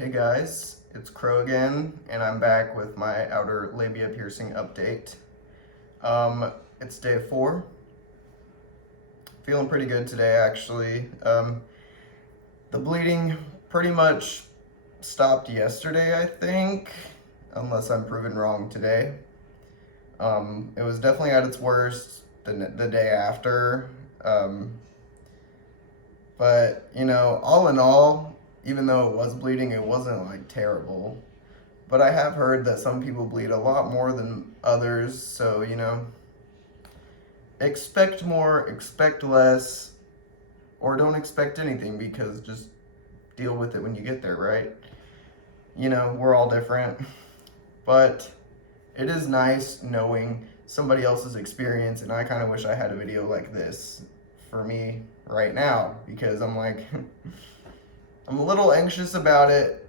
Hey guys, it's Crow again, and I'm back with my outer labia piercing update. It's day 4. Feeling pretty good today, actually. The bleeding pretty much stopped yesterday, I think, unless I'm proven wrong today. It was definitely at its worst the day after. But, all in all, even though it was bleeding, it wasn't like terrible. But I have heard that some people bleed a lot more than others, so, expect more, expect less, or don't expect anything because just deal with it when you get there, right? We're all different. But it is nice knowing somebody else's experience, and I kind of wish I had a video like this for me right now because I'm like, I'm a little anxious about it.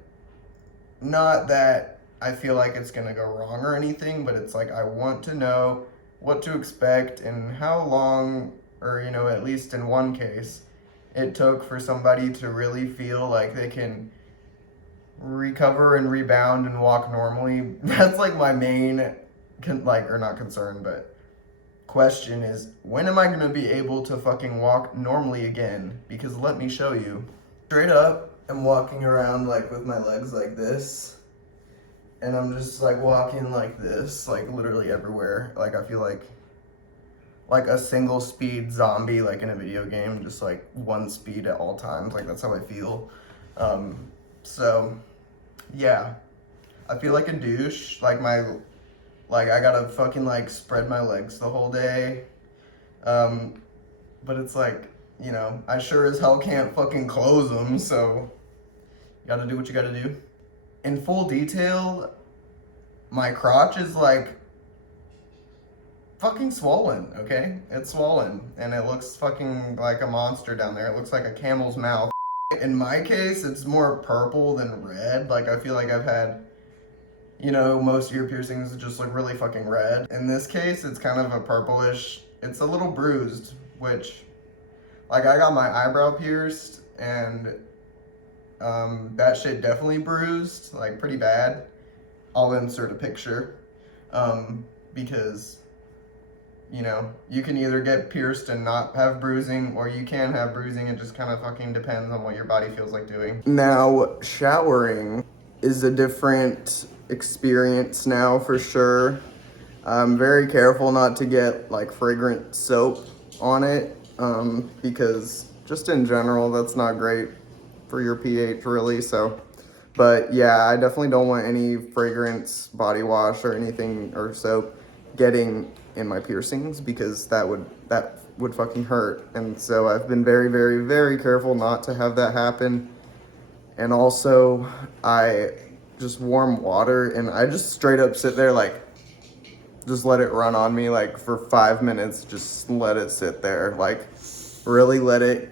Not that I feel like it's gonna go wrong or anything, but it's like I want to know what to expect and how long, or at least in one case, it took for somebody to really feel like they can recover and rebound and walk normally. That's like my main, or not concern, but question is, when am I gonna be able to fucking walk normally again? Because let me show you. Straight up, I'm walking around like with my legs like this. And I'm just like walking like this, like literally everywhere. Like I feel like a single speed zombie, like in a video game, just like one speed at all times. Like that's how I feel. So yeah, I feel like a douche. Like I gotta fucking like spread my legs the whole day. But it's like, I sure as hell can't fucking close them. So you gotta do what you gotta do. In full detail, my crotch is like fucking swollen, okay? It's swollen, and it looks fucking like a monster down there. It looks like a camel's mouth. In my case, it's more purple than red. Like, I feel like I've had, most ear piercings just look really fucking red. In this case, it's kind of a purplish, it's a little bruised, which, like, I got my eyebrow pierced, and that shit definitely bruised, like pretty bad. I'll insert a picture, because, you can either get pierced and not have bruising, or you can have bruising. It just kind of fucking depends on what your body feels like doing. Now, showering is a different experience now for sure. I'm very careful not to get like fragrant soap on it, because just in general, that's not great for your pH really, so. But yeah, I definitely don't want any fragrance, body wash or anything, or soap getting in my piercings because that would fucking hurt. And so I've been very, very, very careful not to have that happen. And also I just warm water and I just straight up sit there like, just let it run on me like for 5 minutes, just let it sit there, like really let it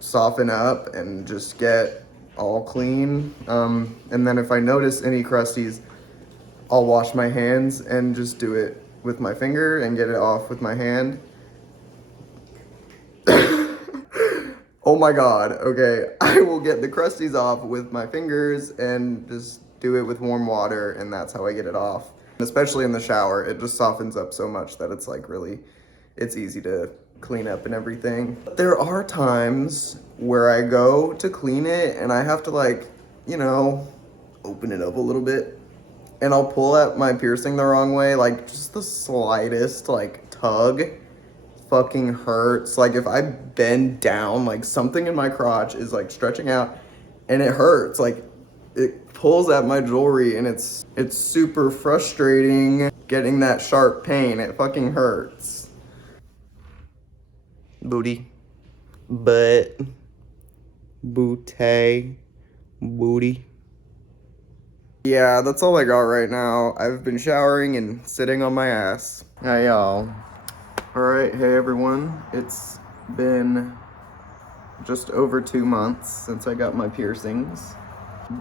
soften up and just get all clean. And then if I notice any crusties, I'll wash my hands and just do it with my finger and get it off with my hand. Oh my god, okay. I will get the crusties off with my fingers and just do it with warm water, and that's how I get it off. Especially in the shower, it just softens up so much that it's like really, it's easy to clean up and everything. There are times where I go to clean it and I have to like, open it up a little bit, and I'll pull at my piercing the wrong way, like just the slightest like tug fucking hurts. Like if I bend down, like something in my crotch is like stretching out and it hurts. Like it pulls at my jewelry and it's super frustrating getting that sharp pain. It fucking hurts. Booty, butt, booty, booty. Yeah, that's all I got right now. I've been showering and sitting on my ass. Hey, y'all. Alright, hey everyone. It's been just over 2 months since I got my piercings.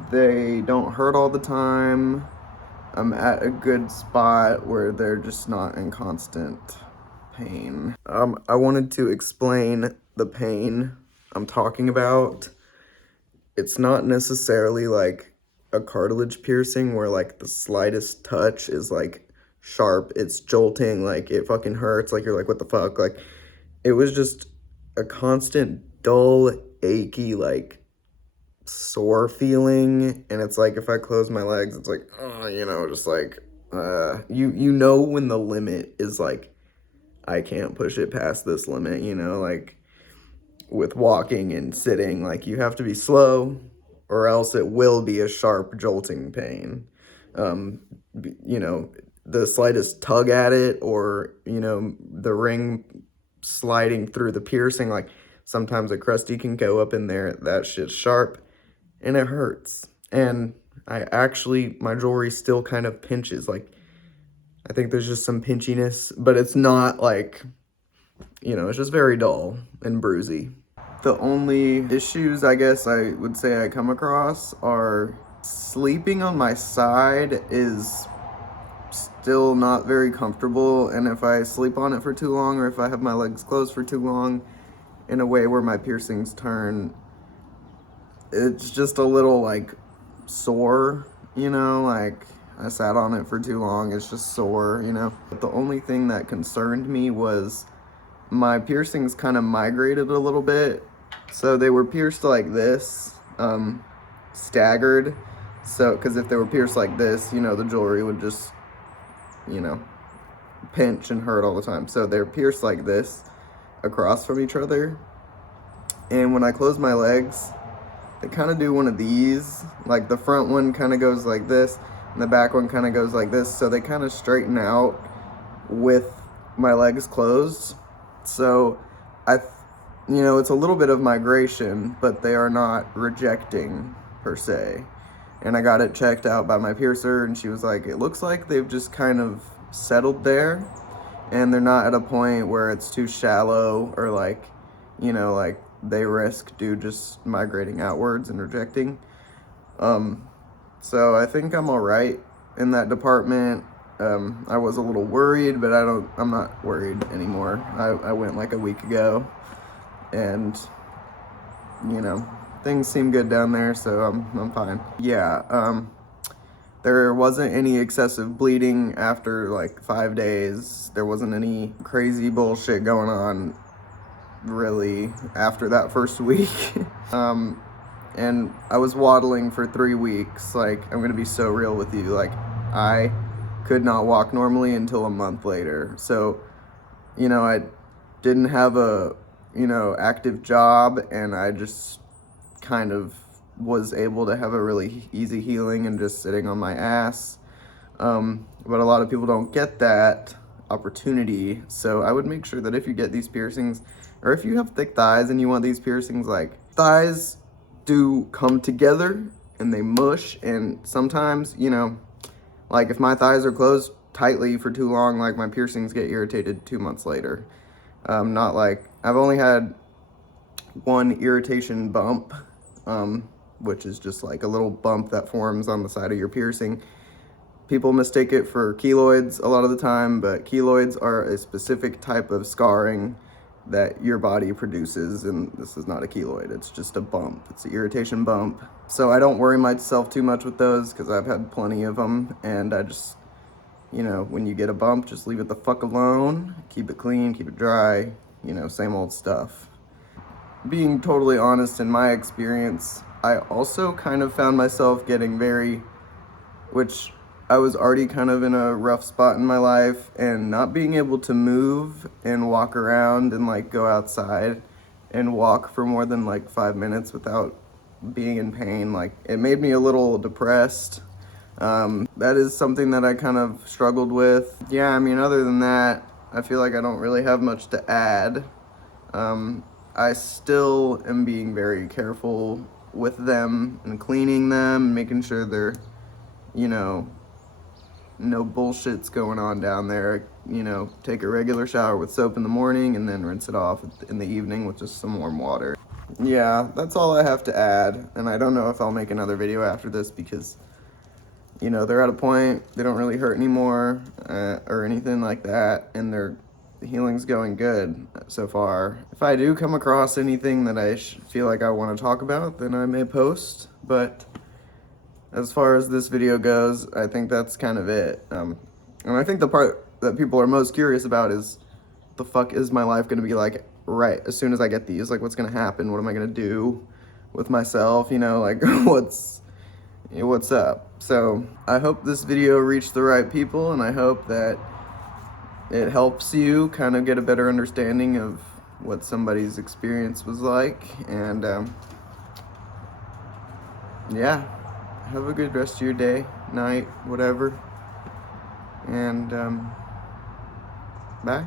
They don't hurt all the time. I'm at a good spot where they're just not in constant pain. I wanted to explain the pain I'm talking about. it's not necessarily like a cartilage piercing where like the slightest touch is like sharp. It's jolting, like it fucking hurts, like you're like, what the fuck? Like it was just a constant dull, achy, like sore feeling. And it's like if I close my legs, it's like, oh, you know, just like you know when the limit is like I can't push it past this limit, you know, like with walking and sitting, like you have to be slow or else it will be a sharp jolting pain. You know, the slightest tug at it, or, you know, the ring sliding through the piercing, like sometimes a crusty can go up in there, that shit's sharp and it hurts. And my jewelry still kind of pinches, like I think there's just some pinchiness, but it's not like, you know, it's just very dull and bruisey. The only issues I guess I would say I come across are sleeping on my side is still not very comfortable, and if I sleep on it for too long, or if I have my legs closed for too long in a way where my piercings turn, it's just a little like sore, you know, like I sat on it for too long, it's just sore, you know. But the only thing that concerned me was my piercings kind of migrated a little bit. So they were pierced like this, staggered. So, because if they were pierced like this, you know, the jewelry would just, you know, pinch and hurt all the time. So they're pierced like this across from each other. And when I close my legs, they kind of do one of these. Like the front one kind of goes like this, and the back one kind of goes like this. So they kind of straighten out with my legs closed. So you know, it's a little bit of migration, but they are not rejecting per se. And I got it checked out by my piercer, and she was like, it looks like they've just kind of settled there, and they're not at a point where it's too shallow, or like, you know, like they risk due just migrating outwards and rejecting. So I think I'm all right in that department. I was a little worried, but I'm not worried anymore. I went like a week ago, and you know, things seem good down there, so I'm fine. Yeah, there wasn't any excessive bleeding after like 5 days. There wasn't any crazy bullshit going on really after that first week. And I was waddling for 3 weeks. Like, I'm gonna be so real with you, like I could not walk normally until a month later. So, you know, I didn't have a, you know, active job, and I just kind of was able to have a really easy healing and just sitting on my ass. But a lot of people don't get that opportunity. So I would make sure that if you get these piercings, or if you have thick thighs and you want these piercings, like thighs do come together and they mush, and sometimes, you know, like if my thighs are closed tightly for too long, like my piercings get irritated 2 months later. Not like, I've only had one irritation bump, which is just like a little bump that forms on the side of your piercing. People mistake it for keloids a lot of the time, but keloids are a specific type of scarring that your body produces, and this is not a keloid, it's just a bump. It's an irritation bump. So I don't worry myself too much with those, because I've had plenty of them, and I just, you know, when you get a bump, just leave it the fuck alone, keep it clean, keep it dry, you know, same old stuff. Being totally honest, in my experience, I also kind of found myself getting which I was already kind of in a rough spot in my life, and not being able to move and walk around and like go outside and walk for more than like 5 minutes without being in pain, like it made me a little depressed. That is something that I kind of struggled with. Yeah, I mean, other than that, I feel like I don't really have much to add. I still am being very careful with them and cleaning them, making sure they're, you know, no bullshit's going on down there. You know, take a regular shower with soap in the morning and then rinse it off in the evening with just some warm water. Yeah, that's all I have to add, and I don't know if I'll make another video after this, because, you know, they're at a point, they don't really hurt anymore, or anything like that, and they're the healing's going good so far. If I do come across anything that I feel like I want to talk about, then I may post. But as far as this video goes, I think that's kind of it. And I think the part that people are most curious about is, the fuck is my life going to be like right as soon as I get these? Like, what's going to happen? What am I going to do with myself? You know, like, what's up? So I hope this video reached the right people, and I hope that it helps you kind of get a better understanding of what somebody's experience was like. And yeah, have a good rest of your day, night, whatever. And bye.